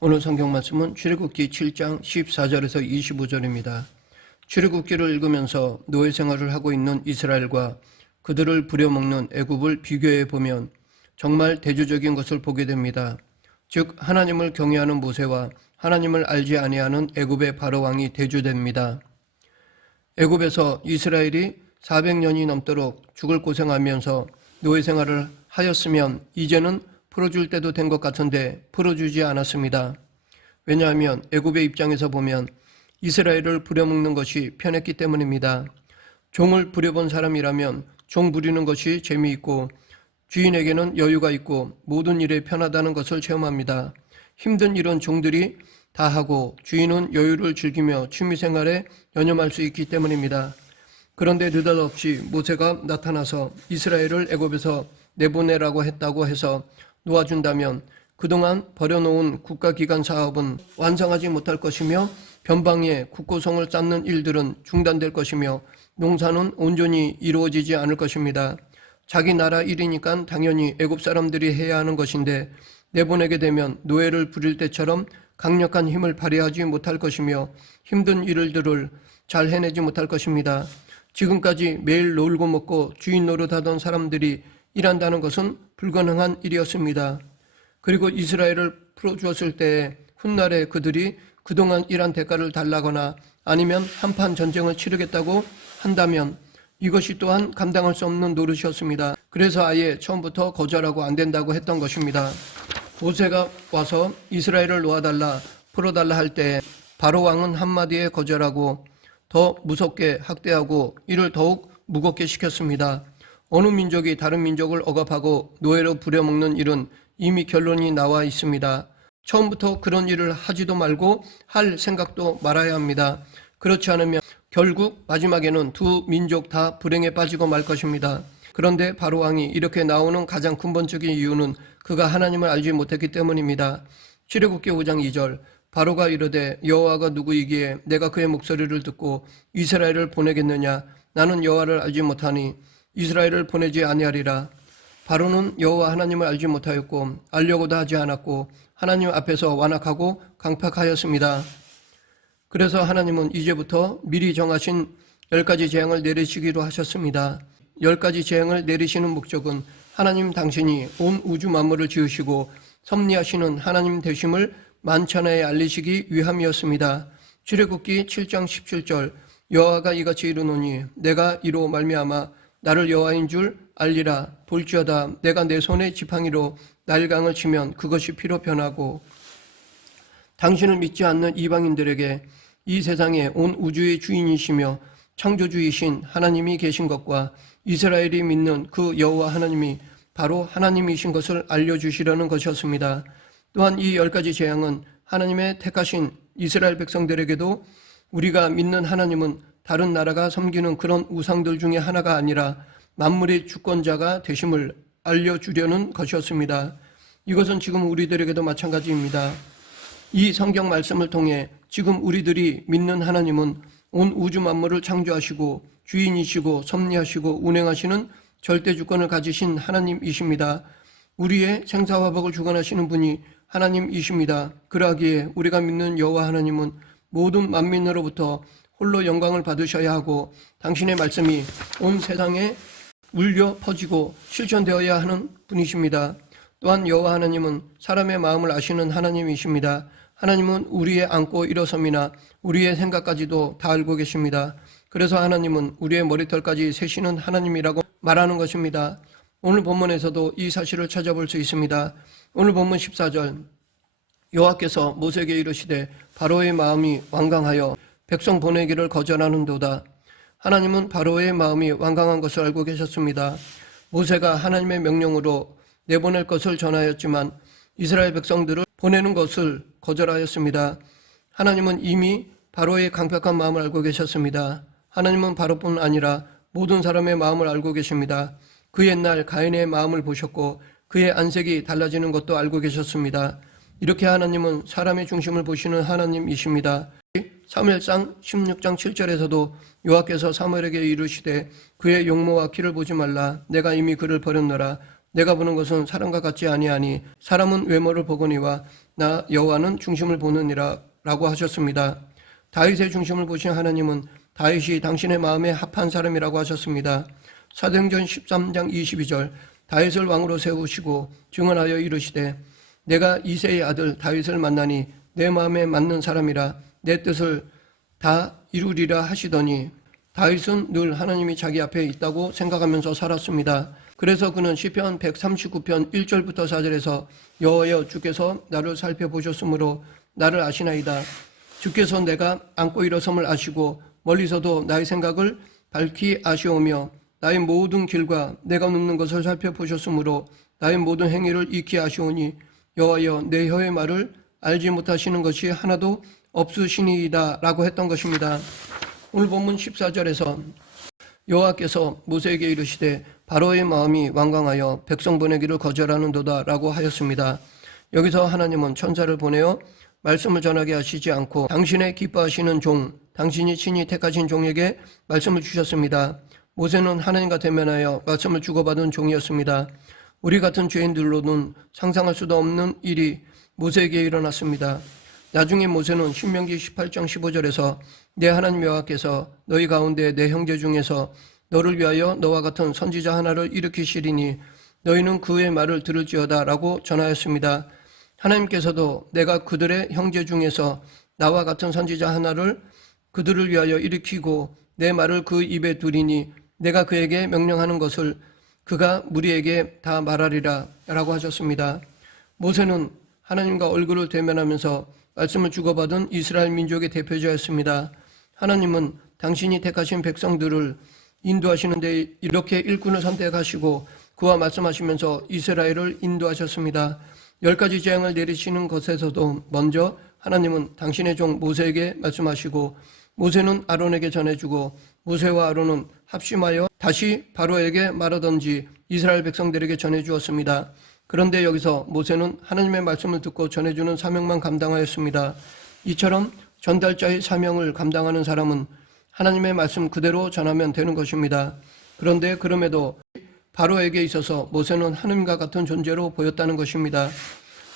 오늘 성경 말씀은 출애굽기 7장 14절에서 25절입니다. 출애굽기를 읽으면서 노예 생활을 하고 있는 이스라엘과 그들을 부려먹는 애굽을 비교해 보면 정말 대조적인 것을 보게 됩니다. 즉 하나님을 경외하는 모세와 하나님을 알지 아니하는 애굽의 바로 왕이 대조됩니다. 애굽에서 이스라엘이 400년이 넘도록 죽을 고생하면서 노예 생활을 하였으면 이제는 풀어줄 때도 된 것 같은데 풀어주지 않았습니다. 왜냐하면 애굽의 입장에서 보면 이스라엘을 부려먹는 것이 편했기 때문입니다. 종을 부려본 사람이라면 종 부리는 것이 재미있고 주인에게는 여유가 있고 모든 일에 편하다는 것을 체험합니다. 힘든 일은 종들이 다 하고 주인은 여유를 즐기며 취미생활에 연연할 수 있기 때문입니다. 그런데 느닷없이 모세가 나타나서 이스라엘을 애굽에서 내보내라고 했다고 해서 놓아준다면 그동안 벌여놓은 국가기관 사업은 완성하지 못할 것이며 변방에 국고성을 쌓는 일들은 중단될 것이며 농사는 온전히 이루어지지 않을 것입니다. 자기 나라 일이니까 당연히 애굽 사람들이 해야 하는 것인데 내보내게 되면 노예를 부릴 때처럼 강력한 힘을 발휘하지 못할 것이며 힘든 일들을 잘 해내지 못할 것입니다. 지금까지 매일 놀고 먹고 주인 노릇하던 사람들이 일한다는 것은 불가능한 일이었습니다. 그리고 이스라엘을 풀어주었을 때에 훗날에 그들이 그동안 일한 대가를 달라거나 아니면 한판 전쟁을 치르겠다고 한다면 이것이 또한 감당할 수 없는 노릇이었습니다. 그래서 아예 처음부터 거절하고 안 된다고 했던 것입니다. 모세가 와서 이스라엘을 놓아달라 풀어달라 할 때 바로 왕은 한마디에 거절하고 더 무섭게 학대하고 이를 더욱 무겁게 시켰습니다. 어느 민족이 다른 민족을 억압하고 노예로 부려먹는 일은 이미 결론이 나와 있습니다. 처음부터 그런 일을 하지도 말고 할 생각도 말아야 합니다. 그렇지 않으면 결국 마지막에는 두 민족 다 불행에 빠지고 말 것입니다. 그런데 바로 왕이 이렇게 나오는 가장 근본적인 이유는 그가 하나님을 알지 못했기 때문입니다. 출애굽기 5장 2절 바로가 이르되 여호와가 누구이기에 내가 그의 목소리를 듣고 이스라엘을 보내겠느냐 나는 여호와를 알지 못하니 이스라엘을 보내지 아니하리라. 바로는 여호와 하나님을 알지 못하였고 알려고도 하지 않았고 하나님 앞에서 완악하고 강팍하였습니다. 그래서 하나님은 이제부터 미리 정하신 10가지 재앙을 내리시기로 하셨습니다. 10가지 재앙을 내리시는 목적은 하나님 당신이 온 우주 만물을 지으시고 섭리하시는 하나님 되심을 만천하에 알리시기 위함이었습니다. 출애굽기 7장 17절 여호와가 이같이 이르노니 내가 이로 말미암아 나를 여호와인 줄 알리라. 볼지어다 내가 내 손의 지팡이로 날강을 치면 그것이 피로 변하고 당신을 믿지 않는 이방인들에게 이 세상에 온 우주의 주인이시며 창조주이신 하나님이 계신 것과 이스라엘이 믿는 그 여호와 하나님이 바로 하나님이신 것을 알려주시려는 것이었습니다. 또한 이 10가지 재앙은 하나님의 택하신 이스라엘 백성들에게도 우리가 믿는 하나님은 다른 나라가 섬기는 그런 우상들 중에 하나가 아니라 만물의 주권자가 되심을 알려주려는 것이었습니다. 이것은 지금 우리들에게도 마찬가지입니다. 이 성경 말씀을 통해 지금 우리들이 믿는 하나님은 온 우주 만물을 창조하시고 주인이시고 섭리하시고 운행하시는 절대 주권을 가지신 하나님이십니다. 우리의 생사화복을 주관하시는 분이 하나님이십니다. 그러하기에 우리가 믿는 여호와 하나님은 모든 만민으로부터 홀로 영광을 받으셔야 하고 당신의 말씀이 온 세상에 울려 퍼지고 실천되어야 하는 분이십니다. 또한 여호와 하나님은 사람의 마음을 아시는 하나님이십니다. 하나님은 우리의 앉고 일어섬이나 우리의 생각까지도 다 알고 계십니다. 그래서 하나님은 우리의 머리털까지 세시는 하나님이라고 말하는 것입니다. 오늘 본문에서도 이 사실을 찾아볼 수 있습니다. 오늘 본문 14절 여호와께서 모세에게 이르시되 바로의 마음이 완강하여 백성 보내기를 거절하는도다. 하나님은 바로의 마음이 완강한 것을 알고 계셨습니다. 모세가 하나님의 명령으로 내보낼 것을 전하였지만 이스라엘 백성들을 보내는 것을 거절하였습니다. 하나님은 이미 바로의 강팍한 마음을 알고 계셨습니다. 하나님은 바로뿐 아니라 모든 사람의 마음을 알고 계십니다. 그 옛날 가인의 마음을 보셨고 그의 안색이 달라지는 것도 알고 계셨습니다. 이렇게 하나님은 사람의 중심을 보시는 하나님이십니다. 사무엘상 16장 7절에서도 여호와께서 사무엘에게 이르시되 그의 용모와 키를 보지 말라. 내가 이미 그를 버렸노라. 내가 보는 것은 사람과 같지 아니하니 사람은 외모를 보거니와 나 여호와는 중심을 보느니라 라고 하셨습니다. 다윗의 중심을 보신 하나님은 다윗이 당신의 마음에 합한 사람이라고 하셨습니다. 사도행전 13장 22절 다윗을 왕으로 세우시고 증언하여 이르시되 내가 이새의 아들 다윗을 만나니 내 마음에 맞는 사람이라 내 뜻을 다 이루리라 하시더니 다윗은 늘 하나님이 자기 앞에 있다고 생각하면서 살았습니다. 그래서 그는 시편 139편 1절부터 4절에서 여호와여 주께서 나를 살펴보셨으므로 나를 아시나이다. 주께서 내가 앉고 일어섬을 아시고 멀리서도 나의 생각을 밝히 아시오며 나의 모든 길과 내가 눕는 것을 살펴보셨으므로 나의 모든 행위를 익히 아시오니 여호와여 내 혀의 말을 알지 못하시는 것이 하나도 없으시니이다 라고 했던 것입니다. 오늘 본문 14절에서 여호와께서 모세에게 이르시되 바로의 마음이 완강하여 백성 보내기를 거절하는도다 라고 하였습니다. 여기서 하나님은 천사를 보내어 말씀을 전하게 하시지 않고 당신의 기뻐하시는 종, 당신이 친히 택하신 종에게 말씀을 주셨습니다. 모세는 하나님과 대면하여 말씀을 주고받은 종이었습니다. 우리 같은 죄인들로는 상상할 수도 없는 일이 모세에게 일어났습니다. 나중에 모세는 신명기 18장 15절에서 내 하나님 여호와께서 너희 가운데 내 형제 중에서 너를 위하여 너와 같은 선지자 하나를 일으키시리니 너희는 그의 말을 들을지어다 라고 전하였습니다. 하나님께서도 내가 그들의 형제 중에서 나와 같은 선지자 하나를 그들을 위하여 일으키고 내 말을 그 입에 두리니 내가 그에게 명령하는 것을 그가 무리에게 다 말하리라 라고 하셨습니다. 모세는 하나님과 얼굴을 대면하면서 말씀을 주고받은 이스라엘 민족의 대표자였습니다. 하나님은 당신이 택하신 백성들을 인도하시는데 이렇게 일꾼을 선택하시고 그와 말씀하시면서 이스라엘을 인도하셨습니다. 10가지 재앙을 내리시는 것에서도 먼저 하나님은 당신의 종 모세에게 말씀하시고 모세는 아론에게 전해주고 모세와 아론은 합심하여 다시 바로에게 말하던지 이스라엘 백성들에게 전해주었습니다. 그런데 여기서 모세는 하나님의 말씀을 듣고 전해주는 사명만 감당하였습니다. 이처럼 전달자의 사명을 감당하는 사람은 하나님의 말씀 그대로 전하면 되는 것입니다. 그런데 그럼에도 바로에게 있어서 모세는 하나님과 같은 존재로 보였다는 것입니다.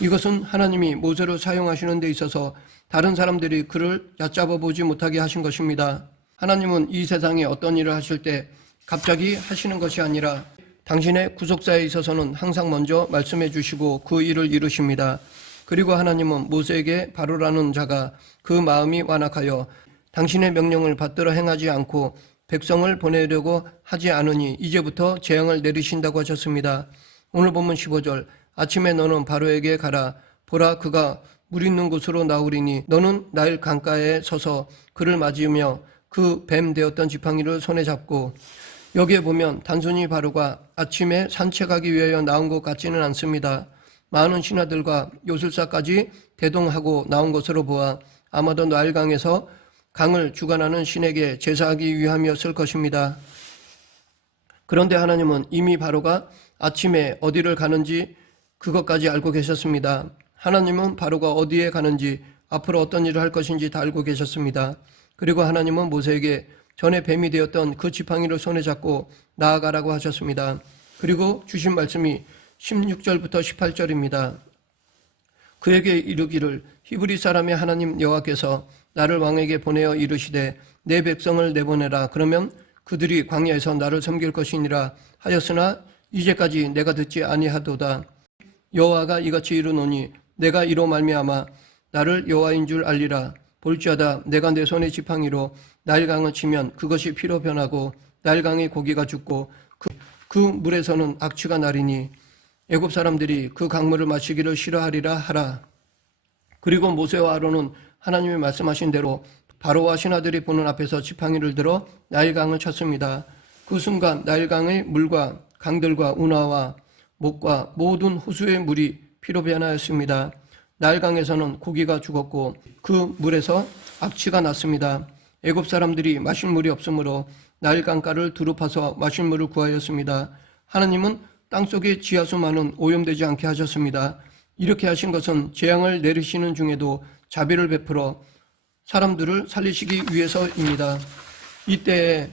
이것은 하나님이 모세를 사용하시는 데 있어서 다른 사람들이 그를 얕잡아 보지 못하게 하신 것입니다. 하나님은 이 세상에 어떤 일을 하실 때 갑자기 하시는 것이 아니라 당신의 구속사에 있어서는 항상 먼저 말씀해 주시고 그 일을 이루십니다. 그리고 하나님은 모세에게 바로라는 자가 그 마음이 완악하여 당신의 명령을 받들어 행하지 않고 백성을 보내려고 하지 않으니 이제부터 재앙을 내리신다고 하셨습니다. 오늘 본문 15절 아침에 너는 바로에게 가라. 보라 그가 물 있는 곳으로 나오리니 너는 나일 강가에 서서 그를 맞으며 그 뱀 되었던 지팡이를 손에 잡고 여기에 보면 단순히 바로가 아침에 산책하기 위하여 나온 것 같지는 않습니다. 많은 신하들과 요술사까지 대동하고 나온 것으로 보아 아마도 나일강에서 강을 주관하는 신에게 제사하기 위함이었을 것입니다. 그런데 하나님은 이미 바로가 아침에 어디를 가는지 그것까지 알고 계셨습니다. 하나님은 바로가 어디에 가는지 앞으로 어떤 일을 할 것인지 다 알고 계셨습니다. 그리고 하나님은 모세에게 전에 뱀이 되었던 그 지팡이를 손에 잡고 나아가라고 하셨습니다. 그리고 주신 말씀이 16절부터 18절입니다. 그에게 이르기를 히브리 사람의 하나님 여호와께서 나를 왕에게 보내어 이르시되 내 백성을 내보내라. 그러면 그들이 광야에서 나를 섬길 것이니라 하였으나 이제까지 내가 듣지 아니하도다. 여호와가 이같이 이르노니 내가 이로 말미암아 나를 여호와인 줄 알리라. 볼지어다 내가 내 손의 지팡이로 나일강을 치면 그것이 피로 변하고 나일강의 고기가 죽고 그 물에서는 악취가 나리니 애굽 사람들이 그 강물을 마시기를 싫어하리라 하라. 그리고 모세와 아론은 하나님이 말씀하신 대로 바로와 신하들이 보는 앞에서 지팡이를 들어 나일강을 쳤습니다. 그 순간 나일강의 물과 강들과 운하와 목과 모든 호수의 물이 피로 변하였습니다. 나일강에서는 고기가 죽었고 그 물에서 악취가 났습니다. 애굽 사람들이 마실 물이 없으므로 나일강가를 두루 파서 마실 물을 구하였습니다. 하나님은 땅속에 지하수만은 오염되지 않게 하셨습니다. 이렇게 하신 것은 재앙을 내리시는 중에도 자비를 베풀어 사람들을 살리시기 위해서입니다. 이때에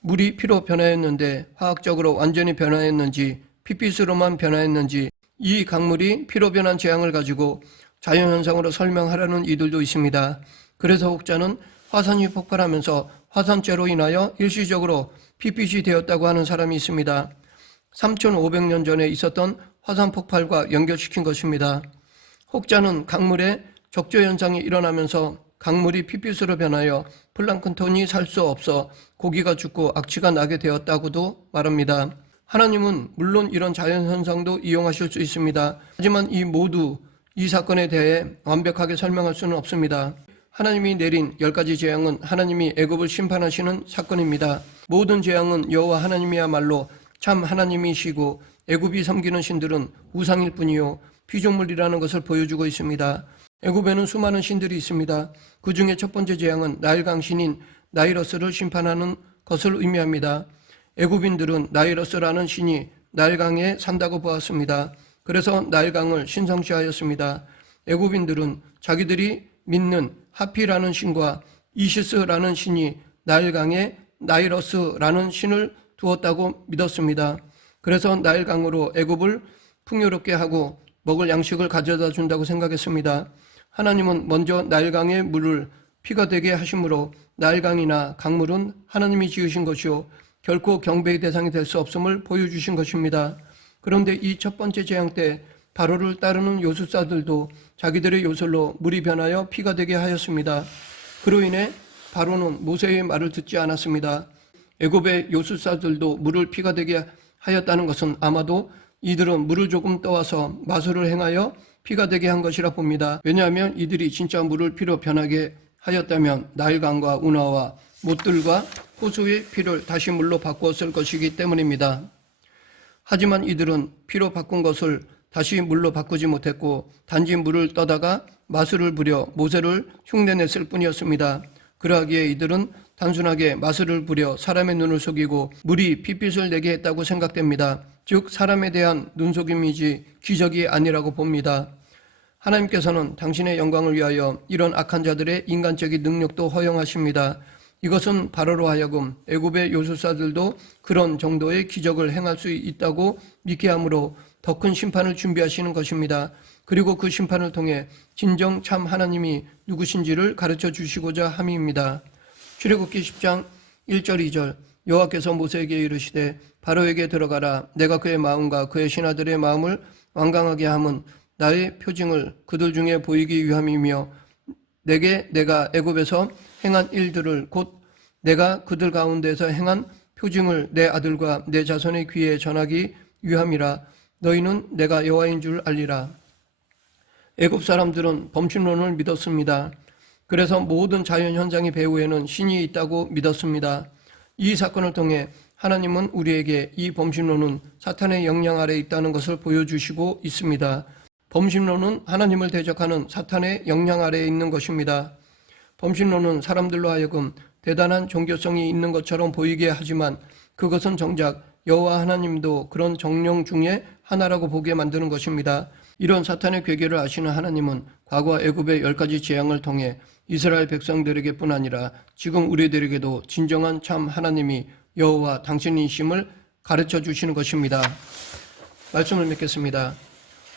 물이 피로 변화했는데 화학적으로 완전히 변화했는지 핏빛으로만 변화했는지 이 강물이 피로 변한 재앙을 가지고 자연현상으로 설명하려는 이들도 있습니다. 그래서 혹자는 화산이 폭발하면서 화산재로 인하여 일시적으로 핏빛이 되었다고 하는 사람이 있습니다. 3,500년 전에 있었던 화산 폭발과 연결시킨 것입니다. 혹자는 강물에 적조현상이 일어나면서 강물이 핏빛으로 변하여 플랑크톤이 살 수 없어 고기가 죽고 악취가 나게 되었다고도 말합니다. 하나님은 물론 이런 자연현상도 이용하실 수 있습니다. 하지만 이 사건에 대해 완벽하게 설명할 수는 없습니다. 하나님이 내린 10가지 재앙은 하나님이 애굽을 심판하시는 사건입니다. 모든 재앙은 여호와 하나님이야말로 참 하나님이시고 애굽이 섬기는 신들은 우상일 뿐이요 피조물이라는 것을 보여주고 있습니다. 애굽에는 수많은 신들이 있습니다. 그 중에 첫 번째 재앙은 나일강 신인 나이러스를 심판하는 것을 의미합니다. 애굽인들은 나이러스라는 신이 나일강에 산다고 보았습니다. 그래서 나일강을 신성시하였습니다. 애굽인들은 자기들이 믿는 하피라는 신과 이시스라는 신이 나일강에 나이러스라는 신을 두었다고 믿었습니다. 그래서 나일강으로 애굽을 풍요롭게 하고 먹을 양식을 가져다 준다고 생각했습니다. 하나님은 먼저 나일강의 물을 피가 되게 하심으로 나일강이나 강물은 하나님이 지으신 것이요 결코 경배의 대상이 될 수 없음을 보여주신 것입니다. 그런데 이 첫 번째 재앙 때 바로를 따르는 요술사들도 자기들의 요술로 물이 변하여 피가 되게 하였습니다. 그로 인해 바로는 모세의 말을 듣지 않았습니다. 애굽의 요술사들도 물을 피가 되게 하였다는 것은 아마도 이들은 물을 조금 떠와서 마술을 행하여 피가 되게 한 것이라 봅니다. 왜냐하면 이들이 진짜 물을 피로 변하게 하였다면 나일강과 운하와 못들과 호수의 피를 다시 물로 바꾸었을 것이기 때문입니다. 하지만 이들은 피로 바꾼 것을 다시 물로 바꾸지 못했고 단지 물을 떠다가 마술을 부려 모세를 흉내냈을 뿐이었습니다. 그러하기에 이들은 단순하게 마술을 부려 사람의 눈을 속이고 물이 핏빛을 내게 했다고 생각됩니다. 즉 사람에 대한 눈속임이지 기적이 아니라고 봅니다. 하나님께서는 당신의 영광을 위하여 이런 악한 자들의 인간적인 능력도 허용하십니다. 이것은 바로로 하여금 애굽의 요술사들도 그런 정도의 기적을 행할 수 있다고 믿게 하므로 더 큰 심판을 준비하시는 것입니다. 그리고 그 심판을 통해 진정 참 하나님이 누구신지를 가르쳐 주시고자 함입니다. 출애굽기 10장 1절 2절 여호와께서 모세에게 이르시되 바로에게 들어가라. 내가 그의 마음과 그의 신하들의 마음을 완강하게 함은 나의 표징을 그들 중에 보이기 위함이며 내가 애굽에서 행한 일들을 곧 내가 그들 가운데서 행한 표징을 내 아들과 내 자손의 귀에 전하기 위함이라. 너희는 내가 여호와인 줄 알리라. 애굽 사람들은 범신론을 믿었습니다. 그래서 모든 자연 현상의 배후에는 신이 있다고 믿었습니다. 이 사건을 통해 하나님은 우리에게 이 범신론은 사탄의 영향 아래에 있다는 것을 보여주시고 있습니다. 범신론은 하나님을 대적하는 사탄의 영향 아래에 있는 것입니다. 범신론은 사람들로 하여금 대단한 종교성이 있는 것처럼 보이게 하지만 그것은 정작 여호와 하나님도 그런 정령 중에 하나라고 보게 만드는 것입니다. 이런 사탄의 괴계를 아시는 하나님은 과거 애굽의 10가지 재앙을 통해 이스라엘 백성들에게뿐 아니라 지금 우리들에게도 진정한 참 하나님이 여호와 당신이심을 가르쳐 주시는 것입니다. 말씀을 맺겠습니다.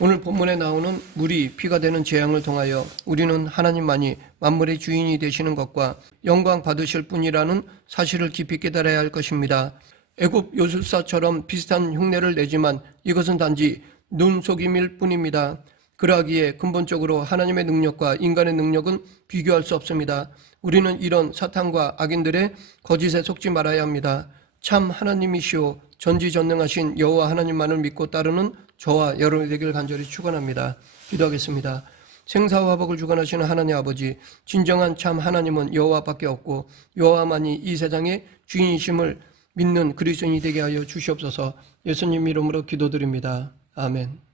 오늘 본문에 나오는 물이 피가 되는 재앙을 통하여 우리는 하나님만이 만물의 주인이 되시는 것과 영광 받으실 분이라는 사실을 깊이 깨달아야 할 것입니다. 애굽 요술사처럼 비슷한 흉내를 내지만 이것은 단지 눈속임일 뿐입니다. 그러하기에 근본적으로 하나님의 능력과 인간의 능력은 비교할 수 없습니다. 우리는 이런 사탄과 악인들의 거짓에 속지 말아야 합니다. 참 하나님이시오 전지전능하신 여호와 하나님만을 믿고 따르는 저와 여러분이 되길 간절히 축원합니다. 기도하겠습니다. 생사화복을 주관하시는 하나님 아버지, 진정한 참 하나님은 여호와밖에 없고 여호와만이 이 세상의 주인이심을 믿는 그리스도인이 되게 하여 주시옵소서. 예수님 이름으로 기도드립니다. 아멘.